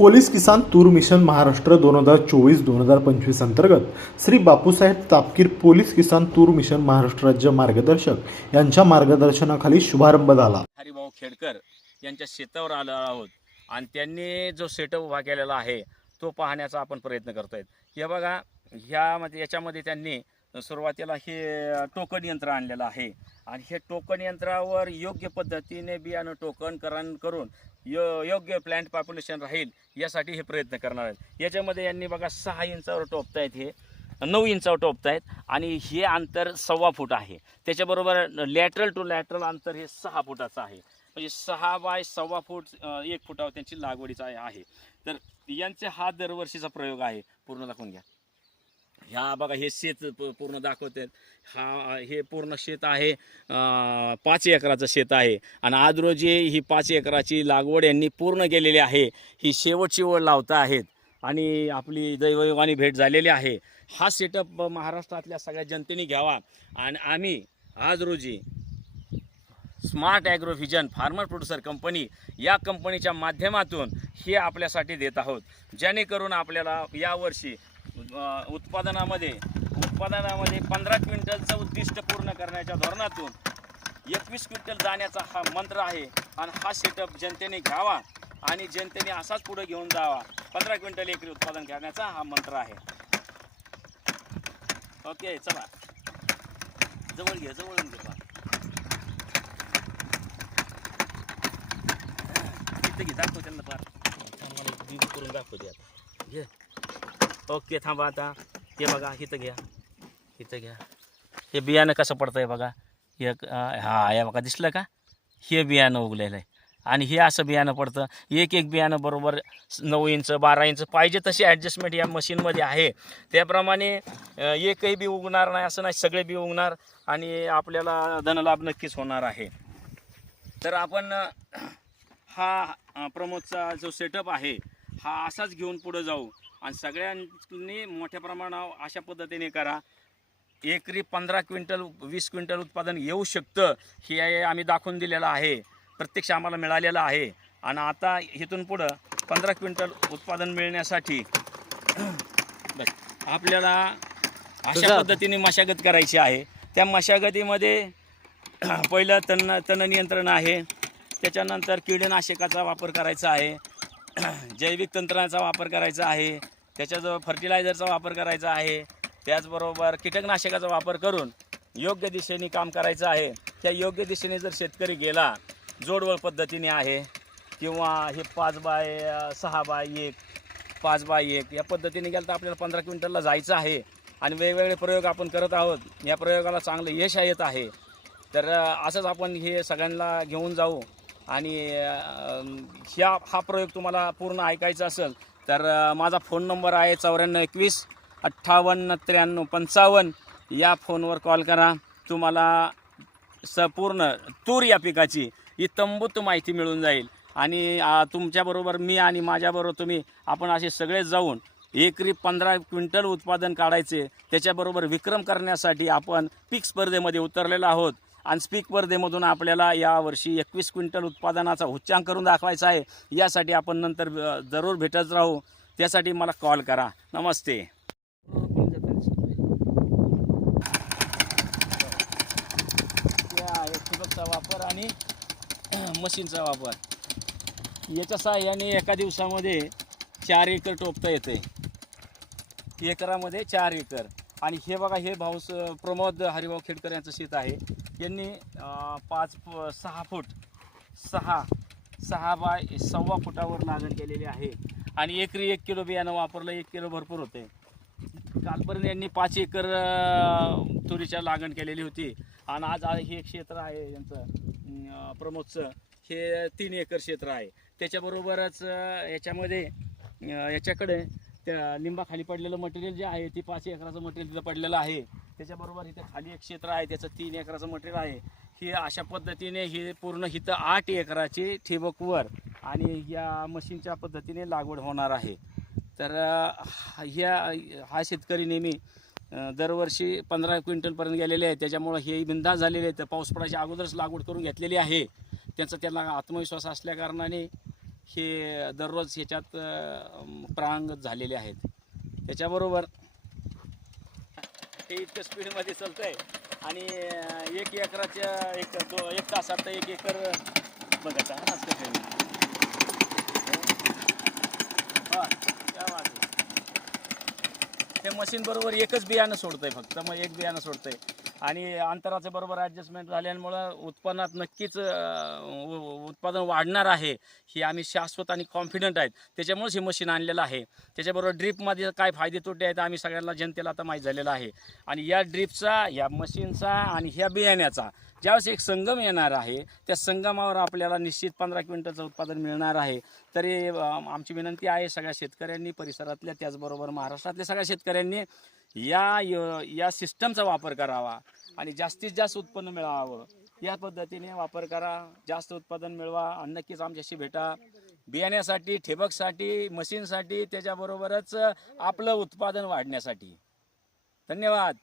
Police किसान तूर mission Maharashtra दोन हजार चोवीस दोन हजार पंचवीस अंतर्गत श्री बापूसाहेब तापकीर पोलीस किसान तूर मिशन महाराष्ट्र राज्य मार्गदर्शक यांच्या मार्गदर्शनाखाली शुभारंभ झाला. हरिभाऊ खेडकर यांच्या शेतावर आलो आहोत आणि त्यांनी जो सेटअप उभा केलेला आहे तो पाहण्याचा आपण प्रयत्न करतोय. हे बघा ह्यामध्ये याच्यामध्ये त्यांनी सुरुवातीला हे टोकन यंत्र आणलेलं आहे. आणि हे टोकन यंत्रावर योग्य पद्धतीने बियाणं टोकनकरण करून यो योग्य प्लॅन्ट पॉप्युलेशन राहील यासाठी हे प्रयत्न करणार आहेत. याच्यामध्ये यांनी बघा सहा इंचावर टोपतायत हे नऊ इंचावर टोपतायत आणि हे अंतर सव्वा फूट आहे. त्याच्याबरोबर लॅटरल टू लॅटरल अंतर हे सहा फुटाचं आहे. म्हणजे सहा बाय सव्वा फूट एक फुटावर त्यांची लागवडीचा आहे. तर यांचे हा दरवर्षीचा प्रयोग आहे. पूर्ण दाखवून घ्या. ह्या बघा हे शेत प- पूर्ण दाखवते. हा हे पूर्ण शेत आहे पाच एकराचं शेत आहे. आणि आज रोजी ही पाच एकराची लागवड यांनी पूर्ण केलेली आहे. ही शेवटची ओळ लावता आहेत. आणि आपली दैवयोगाने भेट झालेली आहे. हा सेटअप महाराष्ट्रातल्या सगळ्या जनतेने घ्यावा. आणि आम्ही आज रोजी smart Agrovision farmer producer company या कंपनीच्या माध्यमातून हे आपल्यासाठी देत आहोत. जेणेकरून आपल्याला यावर्षी उत्पादनामध्ये उत्पादनामध्ये पंधरा क्विंटलचं उद्दिष्ट पूर्ण करण्याच्या धोरणातून एकवीस क्विंटल जाण्याचा हा मंत्र आहे आणि हा सेटअप जनतेने घ्यावा आणि जनतेने असाच पुढे घेऊन जावा. पंधरा क्विंटल एकरी उत्पादन करण्याचा हा मंत्र आहे. ओके चला. जवळ घे जवळ घे. इथं घे दाखव त्यांना एक व्ह्यू करून दाखव दे आता. घे. ओके थांबा आता. हे बघा इथं घ्या. इथं घ्या. हे बियाणं कसं पडतंय बघा. एक हा या बघा दिसलं का? हे बियाणं उगलेलं आहे. आणि हे असं बियाणं पडतं. एक एक बियाणं बरोबर नऊ इंच बारा इंच पाहिजे तशी ॲडजस्टमेंट या मशीनमध्ये आहे. त्याप्रमाणे एकही बी उगणार नाही असं नाही सगळे बी उगणार आणि आपल्याला धनलाभ नक्कीच होणार आहे. तर आपण हा प्रमोदचा जो सेटअप आहे हा असाच घेऊन पुढं जाऊ. आणि सगळ्यांनी मोठ्या प्रमाणावर अशा पद्धतीने करा. एकरी पंधरा क्विंटल वीस क्विंटल उत्पादन येऊ शकतं हे आम्ही दाखवून दिलेलं आहे. प्रत्यक्ष आम्हाला मिळालेलं आहे. आणि आता इथून पुढं पंधरा क्विंटल उत्पादन मिळण्यासाठी आपल्याला अशा पद्धतीने मशागत करायची आहे. त्या मशागतीमध्ये पहिलं तण तण नियंत्रण आहे. त्याच्यानंतर कीडनाशकाचा वापर करायचा आहे. जैविक तंत्राचा वापर करायचा आहे त्याच्याजवळ फर्टिलायझरचा वापर करायचा आहे त्याचबरोबर कीटकनाशकाचा वापर करून योग्य दिशेने काम करायचं आहे. त्या योग्य दिशेने जर शेतकरी गेला जोडवळ पद्धतीने आहे किंवा हे पाच बाय सहा बाय एक पाच बाय एक या पद्धतीने गेलं तर आपल्याला पंधरा क्विंटलला जायचं आहे. आणि वेगवेगळे प्रयोग आपण करत आहोत या प्रयोगाला चांगलं यश येत आहे. तर असंच आपण हे सगळ्यांना घेऊन जाऊ. आणि ह्या हा प्रयोग तुम्हाला पूर्ण ऐकायचा असेल तर माझा फोन नंबर आहे चौऱ्याण्णव एकवीस अठ्ठावन्न त्र्याण्णव पंचावन्न. या फोनवर कॉल करा. तुम्हाला संपूर्ण तूर या पिकाची ही तंबूत माहिती मिळून जाईल. आणि तुमच्याबरोबर मी आणि माझ्याबरोबर तुम्ही आपण असे सगळे जाऊन एकरी पंधरा क्विंटल उत्पादन काढायचे. त्याच्याबरोबर विक्रम करण्यासाठी आपण पीक स्पर्धेमध्ये उतरलेलो आहोत. आणि स्पीक स्पर्धेमधून आपल्याला यावर्षी एकवीस क्विंटल उत्पादनाचा उच्चांक करून दाखवायचा आहे. यासाठी आपण नंतर जरूर भेटत राहू. त्यासाठी मला कॉल करा. नमस्ते. ठिबकचा वापर आणि मशीनचा वापर. याच्या सहाय्याने एका दिवसामध्ये चार एकर टोपता येते. एकरामध्ये चार एकर. आणि हे बघा हे भाऊ स- प्रमोद हरिभाऊ खेडकर यांचं शेत आहे. यांनी पाच सहा फूट सहा सहा बाय सव्वा फुटावर लागण केलेली आहे. आणि एकरी एक किलो बियाणं वापरलं एक किलो भरपूर होते. कालपर्यंत यांनी पाच एकर तुरीच्या लागण केलेली होती. आणि आज हे क्षेत्र आहे यांचं प्रमोदचं. हे तीन एकर क्षेत्र आहे. त्याच्याबरोबरच याच्यामध्ये याच्याकडे त्या लिंबाखाली पडलेलं मटेरियल जे आहे ती पाच एकराचं मटेरियल तिथं पडलेलं आहे. त्याच्याबरोबर इथं खाली एक क्षेत्र आहे त्याचं तीन एकराचं मटेरियल आहे. हे अशा पद्धतीने हे पूर्ण इथं आठ एकराची ठिबकवर आणि या मशीनच्या पद्धतीने लागवड होणार आहे. तर ह्या हा शेतकरी नेहमी दरवर्षी पंधरा क्विंटलपर्यंत गेलेले आहे त्याच्यामुळं हे बिंदास झालेले आहेत. पाऊस पडायच्या अगोदरच लागवड करून घेतलेली आहे. त्यांचा त्यांना आत्मविश्वास असल्याकारणाने हे दररोज ह्याच्यात अं, प्रांगत झालेले आहेत. त्याच्याबरोबर हे इतकं स्पीडमध्ये चालतं आहे आणि एक एकराच्या एक दो एक तासात एक एकर बघायचा आहे ना असं काही. हा, क्या एकच बियाणं सोडतं आहे फक्त. मग एक बियाणं सोडतं आहे आणि अंतराचं बरोबर ॲडजस्टमेंट झाल्यामुळं उत्पन्नात नक्कीच उत्पादन वाढणार आहे हे आम्ही शाश्वत आणि कॉन्फिडंट आहेत. त्याच्यामुळेच हे मशीन आणलेलं आहे. त्याच्याबरोबर ड्रीपमध्ये काय फायदे तोटे आहेत आम्ही सगळ्यांना जनतेला आता माहीत झालेलं आहे. आणि या ड्रीपचा या मशीनचा आणि ह्या बियाण्याचा ज्यावेळेस एक संगम येणार आहे त्या संगमावर आपल्याला निश्चित पंधरा क्विंटलचं उत्पादन मिळणार आहे. तरी आमची विनंती आहे सगळ्या शेतकऱ्यांनी परिसरातल्या त्याचबरोबर महाराष्ट्रातल्या सगळ्या शेतकऱ्यांनी या य- या सिस्टमचा वापर करावा आणि जास्तीत जास्त उत्पन्न मिळावं. या पद्धतीने वापर करा जास्त उत्पादन मिळवा नक्कीच आमच्याशी भेटा. बियाण्यासाठी ठिबकसाठी मशीनसाठी त्याच्याबरोबरच आपलं उत्पादन वाढण्यासाठी. धन्यवाद.